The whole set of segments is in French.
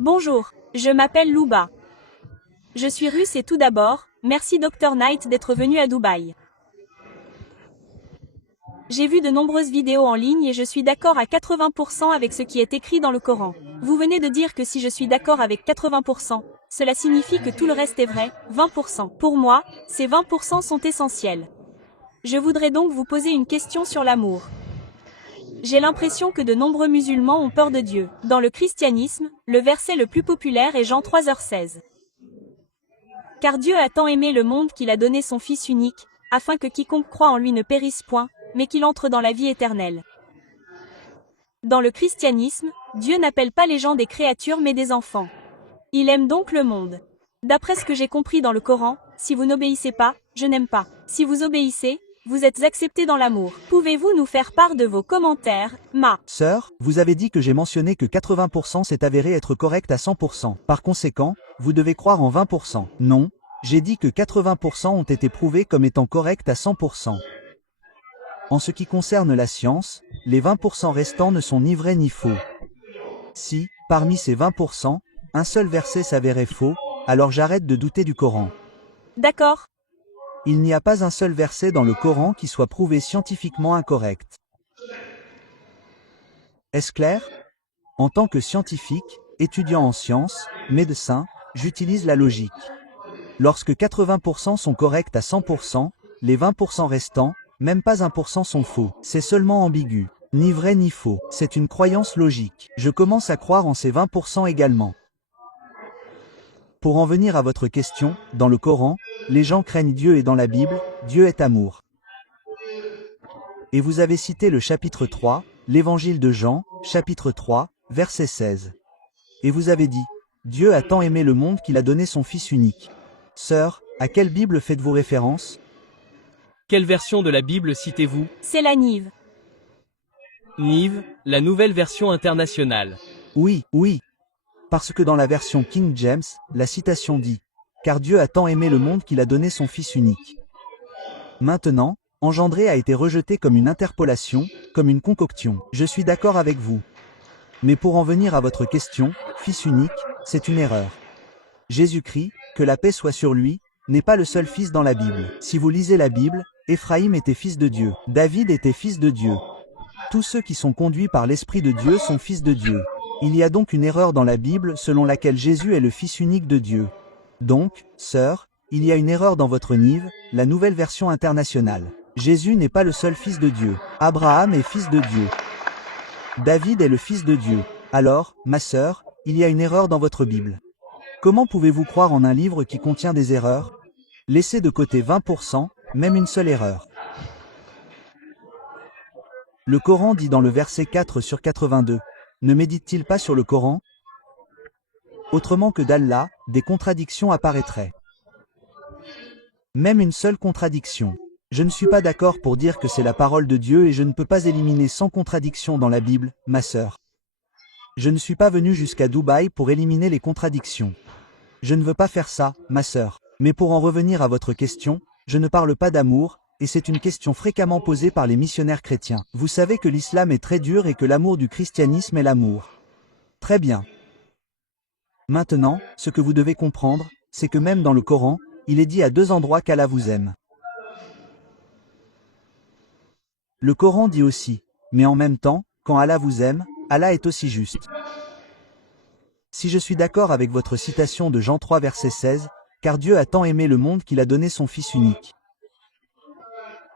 Bonjour, je m'appelle Louba. Je suis russe et tout d'abord, merci Dr Knight d'être venu à Dubaï. J'ai vu de nombreuses vidéos en ligne et je suis d'accord à 80% avec ce qui est écrit dans le Coran. Vous venez de dire que si je suis d'accord avec 80%, cela signifie que tout le reste est vrai, 20%. Pour moi, ces 20% sont essentiels. Je voudrais donc vous poser une question sur l'amour. J'ai l'impression que de nombreux musulmans ont peur de Dieu. Dans le christianisme, le verset le plus populaire est Jean 3h16. Car Dieu a tant aimé le monde qu'il a donné son Fils unique, afin que quiconque croit en lui ne périsse point, mais qu'il entre dans la vie éternelle. Dans le christianisme, Dieu n'appelle pas les gens des créatures mais des enfants. Il aime donc le monde. D'après ce que j'ai compris dans le Coran, si vous n'obéissez pas, je n'aime pas. Si vous obéissez, vous êtes acceptés dans l'amour. Pouvez-vous nous faire part de vos commentaires, ma Sœur, vous avez dit que j'ai mentionné que 80% s'est avéré être correct à 100%. Par conséquent, vous devez croire en 20%. Non, j'ai dit que 80% ont été prouvés comme étant corrects à 100%. En ce qui concerne la science, les 20% restants ne sont ni vrais ni faux. Si, parmi ces 20%, un seul verset s'avérait faux, alors j'arrête de douter du Coran. D'accord. Il n'y a pas un seul verset dans le Coran qui soit prouvé scientifiquement incorrect. Est-ce clair? En tant que scientifique, étudiant en sciences, médecin, j'utilise la logique. Lorsque 80% sont corrects à 100%, les 20% restants, même pas 1% sont faux. C'est seulement ambigu. Ni vrai ni faux. C'est une croyance logique. Je commence à croire en ces 20% également. Pour en venir à votre question, dans le Coran, les gens craignent Dieu et dans la Bible, Dieu est amour. Et vous avez cité le chapitre 3, l'évangile de Jean, chapitre 3, verset 16. Et vous avez dit, Dieu a tant aimé le monde qu'il a donné son Fils unique. Sœur, à quelle Bible faites-vous référence? Quelle version de la Bible citez-vous? C'est la Nive. Nive, la nouvelle version internationale. Oui, oui. Parce que dans la version King James, la citation dit, car Dieu a tant aimé le monde qu'il a donné son Fils unique. Maintenant, engendré a été rejeté comme une interpolation, comme une concoction. Je suis d'accord avec vous. Mais pour en venir à votre question, Fils unique, c'est une erreur. Jésus-Christ, que la paix soit sur lui, n'est pas le seul fils dans la Bible. Si vous lisez la Bible, Éphraïm était fils de Dieu. David était fils de Dieu. Tous ceux qui sont conduits par l'Esprit de Dieu sont fils de Dieu. Il y a donc une erreur dans la Bible selon laquelle Jésus est le Fils unique de Dieu. Donc, sœur, il y a une erreur dans votre Nive, la nouvelle version internationale. Jésus n'est pas le seul fils de Dieu. Abraham est fils de Dieu. David est le fils de Dieu. Alors, ma sœur, il y a une erreur dans votre Bible. Comment pouvez-vous croire en un livre qui contient des erreurs? Laissez de côté 20%, même une seule erreur. Le Coran dit dans le verset 4 sur 82, ne médite-t-il pas sur le Coran? Autrement que d'Allah, des contradictions apparaîtraient. Même une seule contradiction. Je ne suis pas d'accord pour dire que c'est la parole de Dieu et je ne peux pas éliminer 100 contradictions dans la Bible, ma sœur. Je ne suis pas venu jusqu'à Dubaï pour éliminer les contradictions. Je ne veux pas faire ça, ma sœur. Mais pour en revenir à votre question, je ne parle pas d'amour, et c'est une question fréquemment posée par les missionnaires chrétiens. Vous savez que l'islam est très dur et que l'amour du christianisme est l'amour. Très bien. Maintenant, ce que vous devez comprendre, c'est que même dans le Coran, il est dit à 2 endroits qu'Allah vous aime. Le Coran dit aussi, mais en même temps, quand Allah vous aime, Allah est aussi juste. Si je suis d'accord avec votre citation de Jean 3 verset 16, car Dieu a tant aimé le monde qu'il a donné son Fils unique.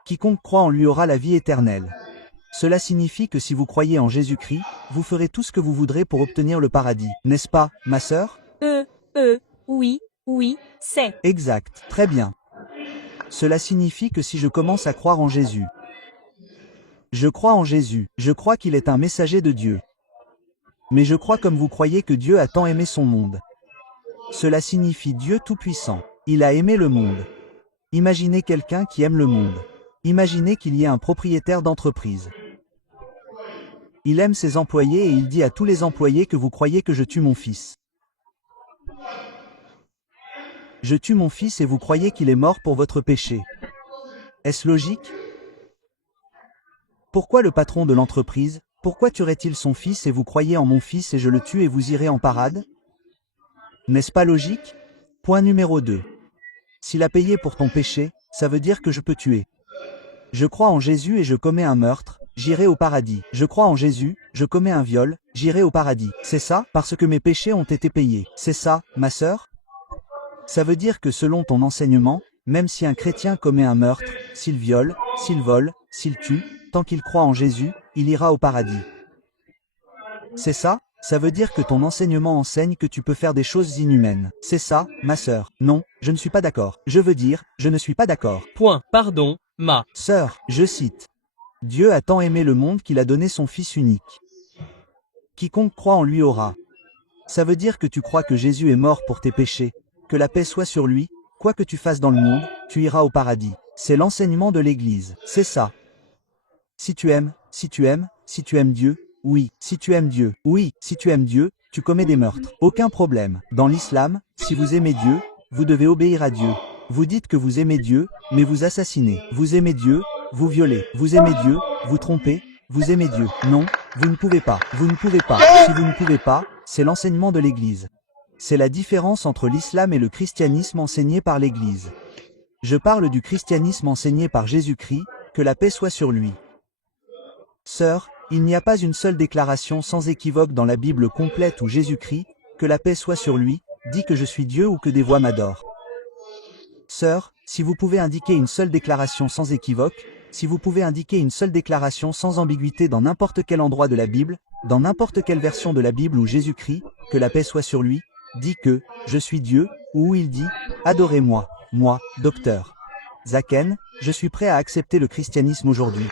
Quiconque croit en lui aura la vie éternelle. Cela signifie que si vous croyez en Jésus-Christ, vous ferez tout ce que vous voudrez pour obtenir le paradis, n'est-ce pas, ma sœur? Oui, c'est. Exact, très bien. Cela signifie que si je commence à croire en Jésus, je crois en Jésus, je crois qu'il est un messager de Dieu. Mais je crois comme vous croyez que Dieu a tant aimé son monde. Cela signifie Dieu Tout-Puissant. Il a aimé le monde. Imaginez quelqu'un qui aime le monde. Imaginez qu'il y ait un propriétaire d'entreprise. Il aime ses employés et il dit à tous les employés que vous croyez que je tue mon fils. Je tue mon fils et vous croyez qu'il est mort pour votre péché. Est-ce logique? Pourquoi le patron de l'entreprise, pourquoi tuerait-il son fils et vous croyez en mon fils et je le tue et vous irez en parade? N'est-ce pas logique? Point numéro 2. S'il a payé pour ton péché, ça veut dire que je peux tuer. Je crois en Jésus et je commets un meurtre, j'irai au paradis. Je crois en Jésus, je commets un viol, j'irai au paradis. C'est ça, parce que mes péchés ont été payés. C'est ça, ma sœur? Ça veut dire que selon ton enseignement, même si un chrétien commet un meurtre, s'il viole, s'il vole, s'il tue, tant qu'il croit en Jésus, il ira au paradis. C'est ça? Ça veut dire que ton enseignement enseigne que tu peux faire des choses inhumaines. C'est ça, ma sœur? Non, je ne suis pas d'accord. Je veux dire, je ne suis pas d'accord. Point. Pardon, ma Sœur, je cite. Dieu a tant aimé le monde qu'il a donné son Fils unique. Quiconque croit en lui aura. Ça veut dire que tu crois que Jésus est mort pour tes péchés, que la paix soit sur lui, quoi que tu fasses dans le monde, tu iras au paradis. C'est l'enseignement de l'Église. C'est ça. Si tu aimes Dieu, oui, si tu aimes Dieu, oui, si tu aimes Dieu, tu commets des meurtres. Aucun problème. Dans l'islam, si vous aimez Dieu, vous devez obéir à Dieu. Vous dites que vous aimez Dieu, mais vous assassinez. Vous aimez Dieu, vous violez. Vous aimez Dieu, vous trompez. Vous aimez Dieu. Non, vous ne pouvez pas. Vous ne pouvez pas. Si vous ne pouvez pas, c'est l'enseignement de l'Église. C'est la différence entre l'islam et le christianisme enseigné par l'Église. Je parle du christianisme enseigné par Jésus-Christ, que la paix soit sur lui. Sœur, il n'y a pas une seule déclaration sans équivoque dans la Bible complète où Jésus-Christ, que la paix soit sur lui, dit que je suis Dieu ou que des voix m'adorent. Sœur, si vous pouvez indiquer une seule déclaration sans équivoque, si vous pouvez indiquer une seule déclaration sans ambiguïté dans n'importe quel endroit de la Bible, dans n'importe quelle version de la Bible où Jésus-Christ, que la paix soit sur lui, dit que « je suis Dieu » ou où il dit « adorez-moi, moi, docteur Zaken, je suis prêt à accepter le christianisme aujourd'hui ».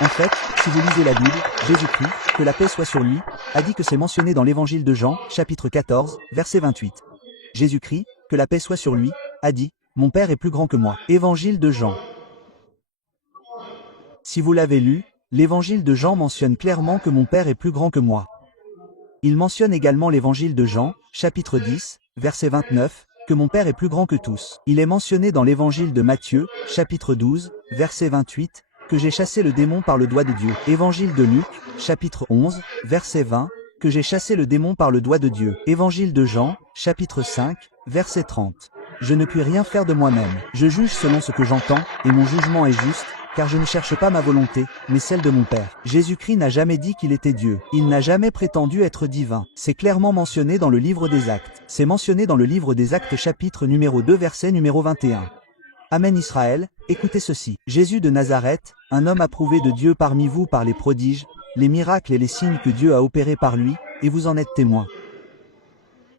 En fait, si vous lisez la Bible, Jésus-Christ, que la paix soit sur lui, a dit que c'est mentionné dans l'évangile de Jean, chapitre 14, verset 28. Jésus-Christ, que la paix soit sur lui, a dit « Mon Père est plus grand que moi ». Évangile de Jean. Si vous l'avez lu, l'évangile de Jean mentionne clairement que mon Père est plus grand que moi. Il mentionne également l'évangile de Jean, chapitre 10, verset 29, que mon Père est plus grand que tous. Il est mentionné dans l'évangile de Matthieu, chapitre 12, verset 28, que j'ai chassé le démon par le doigt de Dieu. Évangile de Luc, chapitre 11, verset 20, que j'ai chassé le démon par le doigt de Dieu. Évangile de Jean, chapitre 5, verset 30. Je ne puis rien faire de moi-même. Je juge selon ce que j'entends, et mon jugement est juste, car je ne cherche pas ma volonté, mais celle de mon Père. Jésus-Christ n'a jamais dit qu'il était Dieu. Il n'a jamais prétendu être divin. C'est clairement mentionné dans le livre des Actes. C'est mentionné dans le livre des Actes chapitre numéro 2 verset numéro 21. Amen Israël, écoutez ceci. Jésus de Nazareth, un homme approuvé de Dieu parmi vous par les prodiges, les miracles et les signes que Dieu a opérés par lui, et vous en êtes témoins.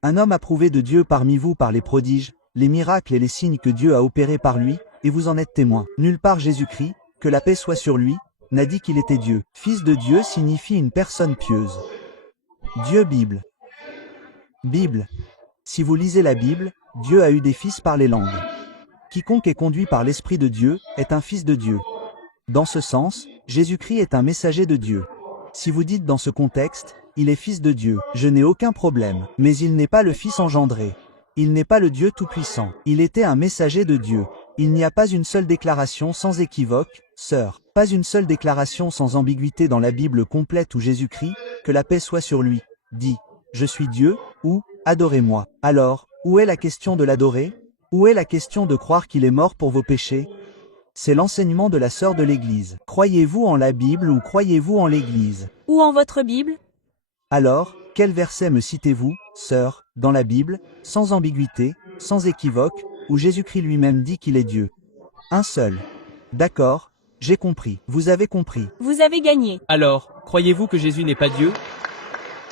Un homme approuvé de Dieu parmi vous par les prodiges, les miracles et les signes que Dieu a opérés par lui, et vous en êtes témoins. Nulle part Jésus-Christ, que la paix soit sur lui, n'a dit qu'il était Dieu. Fils de Dieu signifie une personne pieuse. Dieu Bible. Bible. Si vous lisez la Bible, Dieu a eu des fils par les langues. Quiconque est conduit par l'Esprit de Dieu, est un fils de Dieu. Dans ce sens, Jésus-Christ est un messager de Dieu. Si vous dites dans ce contexte, il est fils de Dieu, je n'ai aucun problème, mais il n'est pas le fils engendré. Il n'est pas le Dieu tout-puissant. Il était un messager de Dieu. Il n'y a pas une seule déclaration sans équivoque, sœur, pas une seule déclaration sans ambiguïté dans la Bible complète où Jésus-Christ, que la paix soit sur lui, dit « Je suis Dieu » ou « Adorez-moi ». Alors, où est la question de l'adorer? Où est la question de croire qu'il est mort pour vos péchés? C'est l'enseignement de la sœur de l'Église. Croyez-vous en la Bible ou croyez-vous en l'Église? Ou en votre Bible? Alors, quel verset me citez-vous, sœur, dans la Bible, sans ambiguïté, sans équivoque, où Jésus-Christ lui-même dit qu'il est Dieu? Un seul. D'accord, j'ai compris. Vous avez compris. Vous avez gagné. Alors, croyez-vous que Jésus n'est pas Dieu?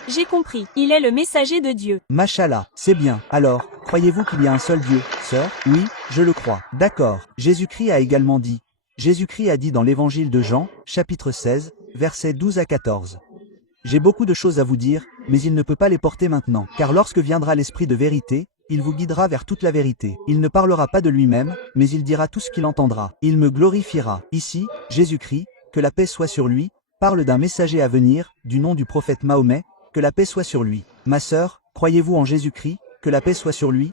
J'ai compris. Il est le messager de Dieu. Machallah, c'est bien. Alors, croyez-vous qu'il y a un seul Dieu, sœur? Oui, je le crois. D'accord. Jésus-Christ a également dit. Jésus-Christ a dit dans l'évangile de Jean, chapitre 16, versets 12 à 14. J'ai beaucoup de choses à vous dire, mais il ne peut pas les porter maintenant. Car lorsque viendra l'Esprit de vérité, il vous guidera vers toute la vérité. Il ne parlera pas de lui-même, mais il dira tout ce qu'il entendra. Il me glorifiera. Ici, Jésus-Christ, que la paix soit sur lui, parle d'un messager à venir, du nom du prophète Mahomet, que la paix soit sur lui. Ma sœur, croyez-vous en Jésus-Christ, que la paix soit sur lui?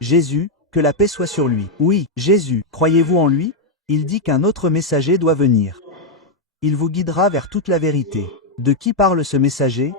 Jésus, que la paix soit sur lui. Oui, Jésus, croyez-vous en lui? Il dit qu'un autre messager doit venir. Il vous guidera vers toute la vérité. De qui parle ce messager?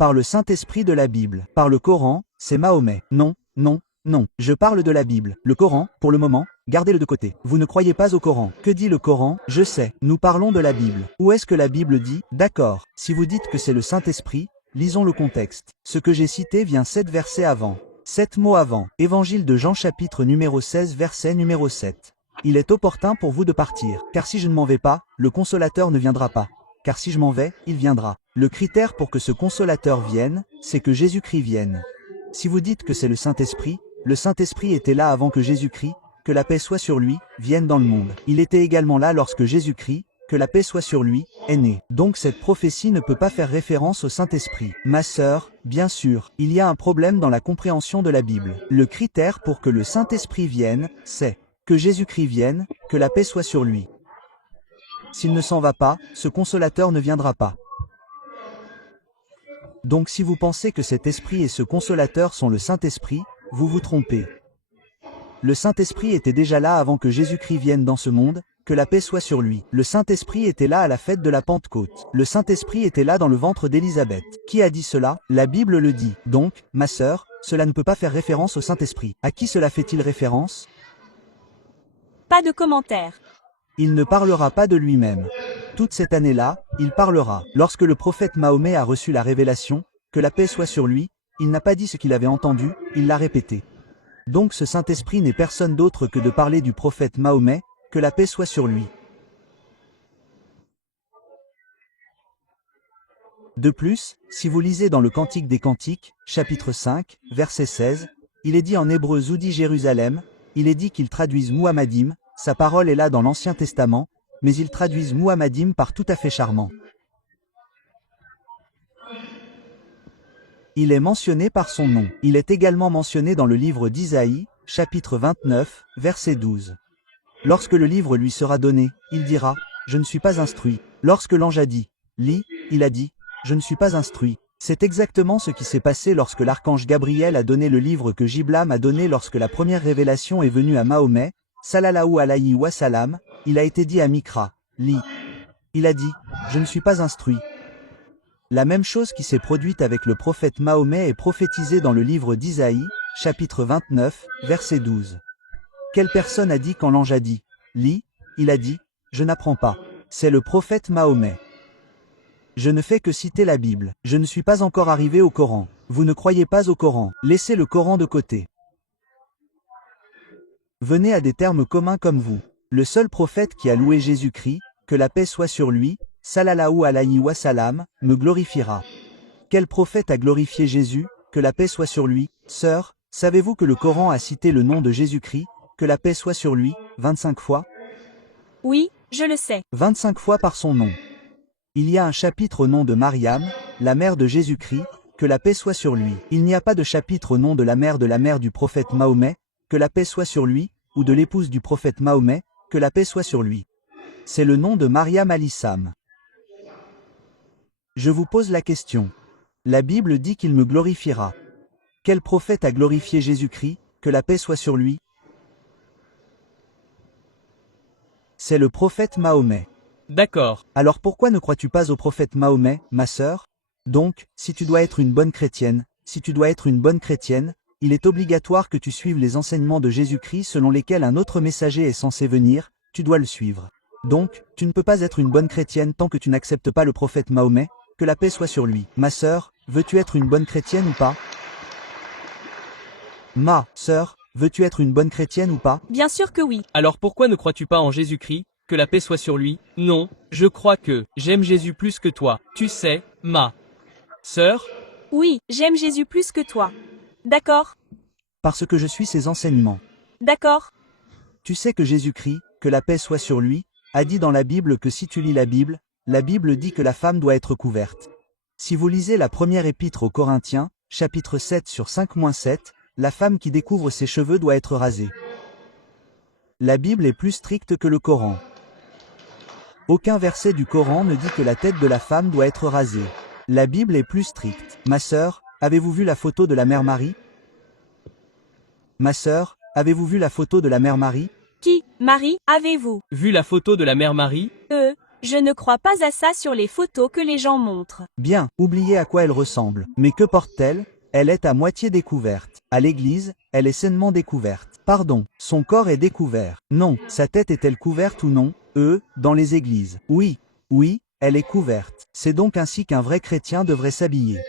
Par le Saint-Esprit de la Bible. Par le Coran, c'est Mahomet. Non, non, non. Je parle de la Bible. Le Coran, pour le moment, gardez-le de côté. Vous ne croyez pas au Coran. Que dit le Coran? Je sais. Nous parlons de la Bible. Où est-ce que la Bible dit? D'accord. Si vous dites que c'est le Saint-Esprit, lisons le contexte. Ce que j'ai cité vient 7 versets avant. 7 mots avant. Évangile de Jean chapitre numéro 16 verset numéro 7. Il est opportun pour vous de partir, car si je ne m'en vais pas, le consolateur ne viendra pas. Car si je m'en vais, il viendra. Le critère pour que ce consolateur vienne, c'est que Jésus-Christ vienne. Si vous dites que c'est le Saint-Esprit était là avant que Jésus-Christ, que la paix soit sur lui, vienne dans le monde. Il était également là lorsque Jésus-Christ, que la paix soit sur lui, est né. Donc cette prophétie ne peut pas faire référence au Saint-Esprit. Ma sœur, bien sûr, il y a un problème dans la compréhension de la Bible. Le critère pour que le Saint-Esprit vienne, c'est que Jésus-Christ vienne, que la paix soit sur lui. S'il ne s'en va pas, ce consolateur ne viendra pas. Donc si vous pensez que cet esprit et ce consolateur sont le Saint-Esprit, vous vous trompez. Le Saint-Esprit était déjà là avant que Jésus-Christ vienne dans ce monde, que la paix soit sur lui. Le Saint-Esprit était là à la fête de la Pentecôte. Le Saint-Esprit était là dans le ventre d'Élisabeth. Qui a dit cela? La Bible le dit. Donc, ma sœur, cela ne peut pas faire référence au Saint-Esprit. À qui cela fait-il référence? Pas de commentaire. Il ne parlera pas de lui-même. Toute cette année-là, il parlera. Lorsque le prophète Mahomet a reçu la révélation, que la paix soit sur lui, il n'a pas dit ce qu'il avait entendu, il l'a répété. Donc ce Saint-Esprit n'est personne d'autre que de parler du prophète Mahomet, que la paix soit sur lui. De plus, si vous lisez dans le Cantique des Cantiques, chapitre 5, verset 16, il est dit en hébreu Zoudi Jérusalem, il est dit qu'ils traduisent Muhammadim, sa parole est là dans l'Ancien Testament, mais ils traduisent Muhammadim par tout à fait charmant. Il est mentionné par son nom. Il est également mentionné dans le livre d'Isaïe, chapitre 29, verset 12. Lorsque le livre lui sera donné, il dira, « Je ne suis pas instruit ». Lorsque l'ange a dit, « Lis », il a dit, « Je ne suis pas instruit ». C'est exactement ce qui s'est passé lorsque l'archange Gabriel a donné le livre que Jiblam a donné lorsque la première révélation est venue à Mahomet, sallallahu alayhi wa salam, il a été dit à Mikra, « Lis ». Il a dit, « Je ne suis pas instruit ». La même chose qui s'est produite avec le prophète Mahomet est prophétisée dans le livre d'Isaïe, chapitre 29, verset 12. Quelle personne a dit quand l'ange a dit « Lis », il a dit « Je n'apprends pas ». C'est le prophète Mahomet. Je ne fais que citer la Bible. Je ne suis pas encore arrivé au Coran. Vous ne croyez pas au Coran. Laissez le Coran de côté. Venez à des termes communs comme vous. Le seul prophète qui a loué Jésus-Christ, que la paix soit sur lui, sallallahu alayhi wa salam, me glorifiera. Quel prophète a glorifié Jésus, que la paix soit sur lui? Sœur, savez-vous que le Coran a cité le nom de Jésus-Christ, que la paix soit sur lui, 25 fois? Oui, je le sais. 25 fois par son nom. Il y a un chapitre au nom de Mariam, la mère de Jésus-Christ, que la paix soit sur lui. Il n'y a pas de chapitre au nom de la mère du prophète Mahomet, que la paix soit sur lui, ou de l'épouse du prophète Mahomet, que la paix soit sur lui. C'est le nom de Mariam al-Issam. Je vous pose la question. La Bible dit qu'il me glorifiera. Quel prophète a glorifié Jésus-Christ, que la paix soit sur lui? C'est le prophète Mahomet. D'accord. Alors pourquoi ne crois-tu pas au prophète Mahomet, ma sœur? Donc, si tu dois être une bonne chrétienne, il est obligatoire que tu suives les enseignements de Jésus-Christ selon lesquels un autre messager est censé venir, tu dois le suivre. Donc, tu ne peux pas être une bonne chrétienne tant que tu n'acceptes pas le prophète Mahomet, que la paix soit sur lui. Ma sœur, veux-tu être une bonne chrétienne ou pas? Ma sœur, veux-tu être une bonne chrétienne ou pas? Bien sûr que oui. Alors pourquoi ne crois-tu pas en Jésus-Christ, que la paix soit sur lui? Non, je crois que j'aime Jésus plus que toi. Tu sais, ma sœur? Oui, j'aime Jésus plus que toi. D'accord? Parce que je suis ses enseignements. D'accord? Tu sais que Jésus-Christ, que la paix soit sur lui, a dit dans la Bible que si tu lis la Bible dit que la femme doit être couverte. Si vous lisez la première épître aux Corinthiens, chapitre 7 sur 5-7, la femme qui découvre ses cheveux doit être rasée. La Bible est plus stricte que le Coran. Aucun verset du Coran ne dit que la tête de la femme doit être rasée. La Bible est plus stricte. Ma sœur, avez-vous vu la photo de la mère Marie? Ma sœur, avez-vous vu la photo de la mère Marie? Qui, Marie, avez-vous Vu la photo de la mère Marie? Je ne crois pas à ça sur les photos que les gens montrent. Bien, oubliez à quoi elle ressemble. Mais que porte-t-elle? Elle est à moitié découverte. À l'église, elle est sainement découverte. Pardon, son corps est découvert. Non, sa tête est-elle couverte ou non? Dans les églises. Oui, elle est couverte. C'est donc ainsi qu'un vrai chrétien devrait s'habiller.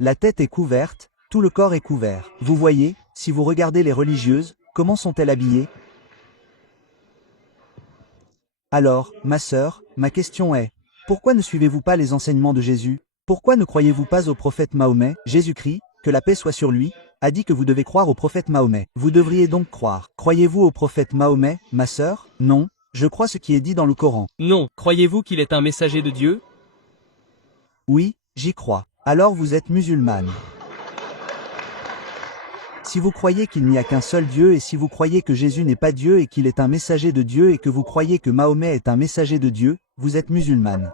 La tête est couverte, tout le corps est couvert. Vous voyez, si vous regardez les religieuses, comment sont-elles habillées? Alors, ma sœur, ma question est, pourquoi ne suivez-vous pas les enseignements de Jésus? Pourquoi ne croyez-vous pas au prophète Mahomet? Jésus-Christ, que la paix soit sur lui, a dit que vous devez croire au prophète Mahomet. Vous devriez donc croire. Croyez-vous au prophète Mahomet, ma sœur? Non, je crois ce qui est dit dans le Coran. Non, croyez-vous qu'il est un messager de Dieu? Oui, j'y crois. Alors vous êtes musulmane. Si vous croyez qu'il n'y a qu'un seul Dieu et si vous croyez que Jésus n'est pas Dieu et qu'il est un messager de Dieu et que vous croyez que Mahomet est un messager de Dieu, vous êtes musulmane.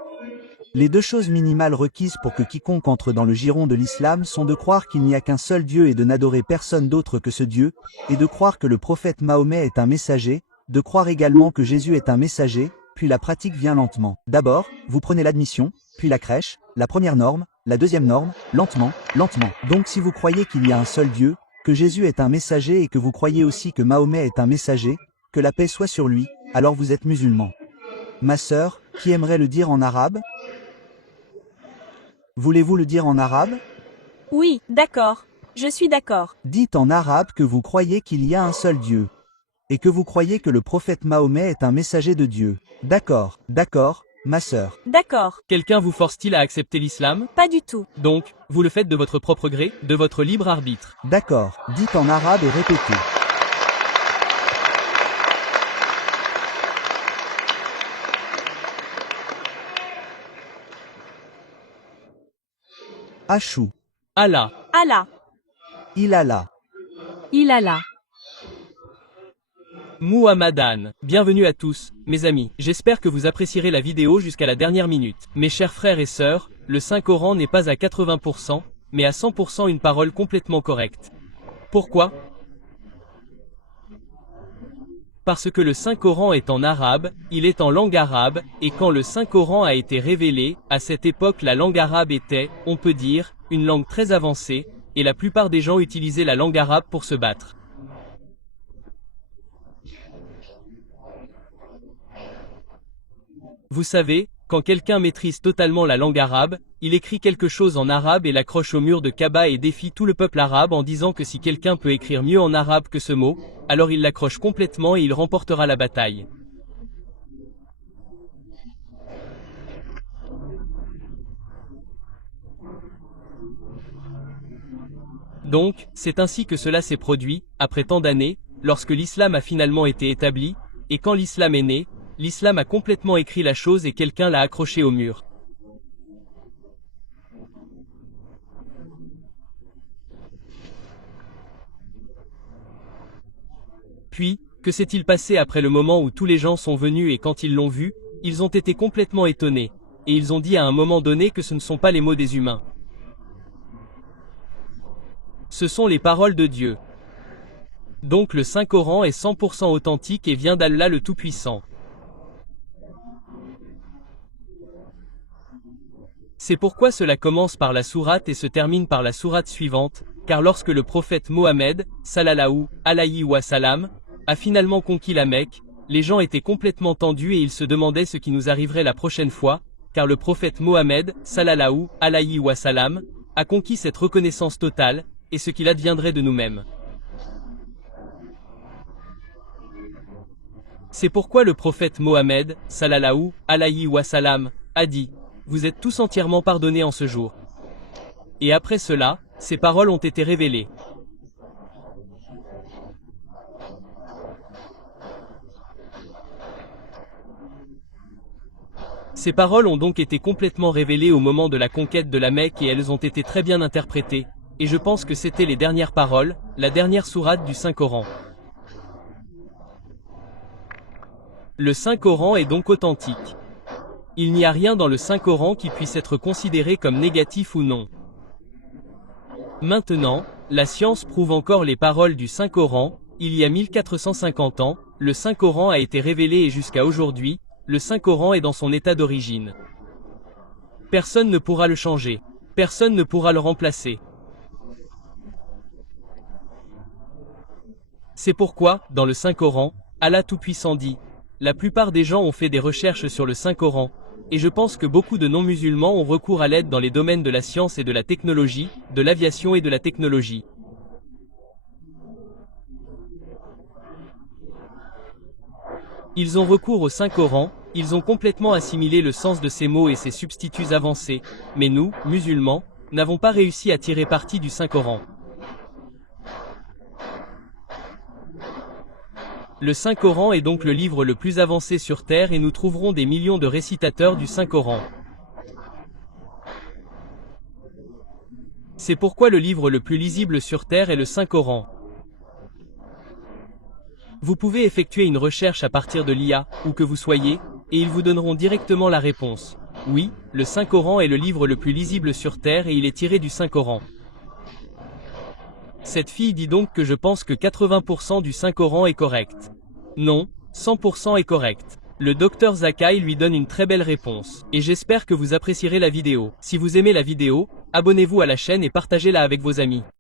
Les deux choses minimales requises pour que quiconque entre dans le giron de l'islam sont de croire qu'il n'y a qu'un seul Dieu et de n'adorer personne d'autre que ce Dieu, et de croire que le prophète Mahomet est un messager, de croire également que Jésus est un messager, puis la pratique vient lentement. D'abord, vous prenez l'admission, puis la crèche, la première norme, la deuxième norme, lentement. Donc si vous croyez qu'il y a un seul Dieu, que Jésus est un messager et que vous croyez aussi que Mahomet est un messager, que la paix soit sur lui, alors vous êtes musulman. Ma sœur, qui aimerait le dire en arabe? Voulez-vous le dire en arabe? Oui, d'accord. Je suis d'accord. Dites en arabe que vous croyez qu'il y a un seul Dieu. Et que vous croyez que le prophète Mahomet est un messager de Dieu. D'accord, ma sœur. D'accord. Quelqu'un vous force-t-il à accepter l'islam? Pas du tout. Donc, vous le faites de votre propre gré, de votre libre arbitre. D'accord, dites en arabe et répétez. Achou. Allah. Allah. Ilala. Ilala. Muhammadan. Bienvenue à tous, mes amis. J'espère que vous apprécierez la vidéo jusqu'à la dernière minute. Mes chers frères et sœurs, le Saint-Coran n'est pas à 80%, mais à 100% une parole complètement correcte. Pourquoi? Parce que le Saint-Coran est en arabe, il est en langue arabe, et quand le Saint-Coran a été révélé, à cette époque la langue arabe était, on peut dire, une langue très avancée, et la plupart des gens utilisaient la langue arabe pour se battre. Vous savez, quand quelqu'un maîtrise totalement la langue arabe, il écrit quelque chose en arabe et l'accroche au mur de Kaaba et défie tout le peuple arabe en disant que si quelqu'un peut écrire mieux en arabe que ce mot, alors il l'accroche complètement et il remportera la bataille. Donc, c'est ainsi que cela s'est produit, après tant d'années, lorsque l'islam a finalement été établi, et quand l'islam est né, l'islam a complètement écrit la chose et quelqu'un l'a accroché au mur. Puis, que s'est-il passé après le moment où tous les gens sont venus et quand ils l'ont vu, ils ont été complètement étonnés, et ils ont dit à un moment donné que ce ne sont pas les mots des humains. Ce sont les paroles de Dieu. Donc le Saint-Coran est 100% authentique et vient d'Allah le Tout-Puissant. C'est pourquoi cela commence par la sourate et se termine par la sourate suivante, car lorsque le prophète Mohammed, sallallahu alayhi wa sallam, a finalement conquis la Mecque, les gens étaient complètement tendus et ils se demandaient ce qui nous arriverait la prochaine fois, car le prophète Mohammed, sallallahu alayhi wa sallam, a conquis cette reconnaissance totale, et ce qu'il adviendrait de nous-mêmes. C'est pourquoi le prophète Mohammed, sallallahu alayhi wa sallam, a dit: vous êtes tous entièrement pardonnés en ce jour. Et après cela, ces paroles ont été révélées. Ces paroles ont donc été complètement révélées au moment de la conquête de la Mecque et elles ont été très bien interprétées, et je pense que c'était les dernières paroles, la dernière sourate du Saint-Coran. Le Saint-Coran est donc authentique. Il n'y a rien dans le Saint-Coran qui puisse être considéré comme négatif ou non. Maintenant, la science prouve encore les paroles du Saint-Coran. Il y a 1450 ans, le Saint-Coran a été révélé et jusqu'à aujourd'hui, le Saint-Coran est dans son état d'origine. Personne ne pourra le changer. Personne ne pourra le remplacer. C'est pourquoi, dans le Saint-Coran, Allah Tout-Puissant dit, « La plupart des gens ont fait des recherches sur le Saint-Coran, et je pense que beaucoup de non-musulmans ont recours à l'aide dans les domaines de la science et de la technologie, de l'aviation et de la technologie. » Ils ont recours au Saint-Coran, ils ont complètement assimilé le sens de ces mots et ses substituts avancés, mais nous, musulmans, n'avons pas réussi à tirer parti du Saint-Coran. Le Saint-Coran est donc le livre le plus avancé sur Terre et nous trouverons des millions de récitateurs du Saint-Coran. C'est pourquoi le livre le plus lisible sur Terre est le Saint-Coran. Vous pouvez effectuer une recherche à partir de l'IA, où que vous soyez, et ils vous donneront directement la réponse. Oui, le Saint-Coran est le livre le plus lisible sur Terre et il est tiré du Saint-Coran. Cette fille dit donc que je pense que 80% du Saint-Coran est correct. Non, 100% est correct. Le docteur Zakai lui donne une très belle réponse. Et j'espère que vous apprécierez la vidéo. Si vous aimez la vidéo, abonnez-vous à la chaîne et partagez-la avec vos amis.